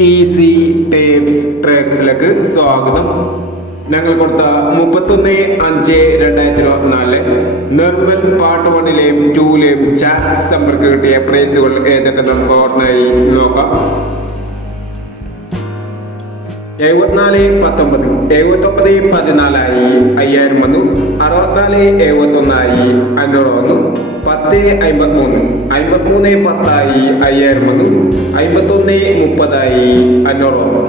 Easy tapes ട്രാക്സിലേക്ക് സ്വാഗതം. ഞങ്ങൾ കൊടുത്ത 31/5/2024 നിർമ്മൽ പാർട്ട് 1ലെയും 2ലെയും ചാൻസ് സമ്പർക്ക് കിട്ടിയ പ്രൈസുകൾ ഏതൊക്കെ നമുക്ക് ഓർമ്മയായി നോക്കാം. 74-19, 79-14 5000 വന്നു. 64-71 500 വന്നു. 10-53, 53-10 5000 വന്നു. 51-30 500 വന്നു.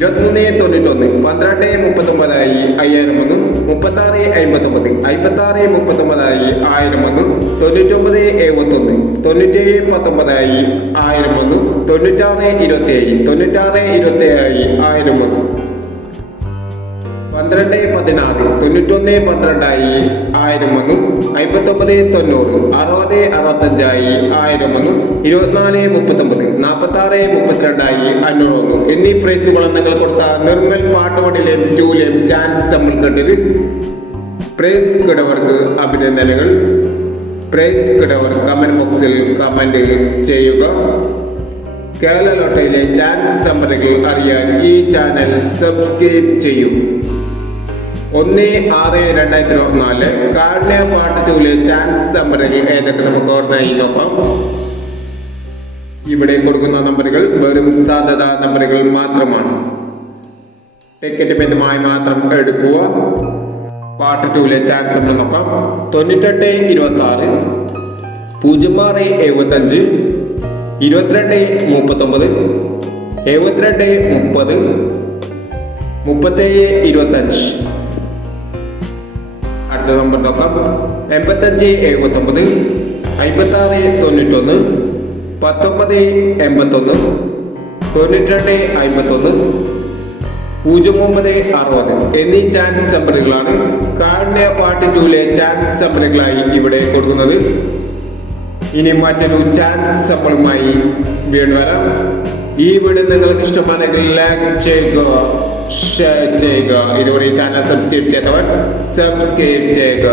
23-91, 12-39 5000 വന്നു. 36-59, 56-39 1000 വന്നു. 99-71, 97-19 1000 വന്നു. 96-27, 96-27 1000 വന്നു. 12-16, 91-12 1000 വന്നു. 59-90, 60-65 1000 വന്നു. 24-39, 46-32 500 വന്നു. എന്നീ പ്രൈസുകളാണ് നിങ്ങൾ കൊടുത്ത നിർമ്മൽ പാർട്ട് 1ലെയും 2ലെയും ചാൻസ് നമ്മൾ കണ്ടത്. പ്രൈസ് കിടവർക്ക് അഭിനന്ദനങ്ങൾ. പ്രൈസ് കിടവർ കമന്റ് ബോക്സിൽ കമന്റ് ചെയ്യുക. കേരള ലോട്ടറിയിലെ ചാൻസ് സമ്മതികൾ അറിയാൻ ഈ ചാനൽ സബ്സ്ക്രൈബ് ചെയ്യൂ. 1-6-2024 കാർഡിയ പാർട്ട് 2ലെ ചാൻസ് സമ്മതികൾ ഏതൊക്കെ നമുക്ക് ഓർമ്മയായി നോക്കാം. ഇവിടെ കൊടുക്കുന്ന നമ്പറുകൾ വെറും സാധ്യത നമ്പറുകൾ മാത്രമാണ്. ടിക്കറ്റ് ബന്ധമായി മാത്രം എടുക്കുക. പാർട്ട് 2ലെ ചാൻസ് നമ്മൾ നോക്കാം. 98-26, 06-75, 22-39, 72-30, 37-25. അടുത്ത നമ്പർ നോക്കാം. 85-79, 56-91, 19-81, 92-51, 09-60 എന്നീ ചാൻസ് നമ്പറുകളാണ് കാർഡിയ പാർട്ട് 2ലെ ചാൻസ് നമ്പറുകളായി ഇവിടെ കൊടുക്കുന്നത്. ഇനി മറ്റൊരു ചാൻസ് സമ്മറുമായി വീണ്ടും വരാം. ഈ വീഡിയോ നിങ്ങൾക്ക് ഇഷ്ടമാണെങ്കിൽ ലൈക്ക് ചെയ്യുക, ഷെയർ ചെയ്യുക. ഇതുവരെ ചാനൽ സബ്സ്ക്രൈബ് ചെയ്തവർ സബ്സ്ക്രൈബ് ചെയ്യുക.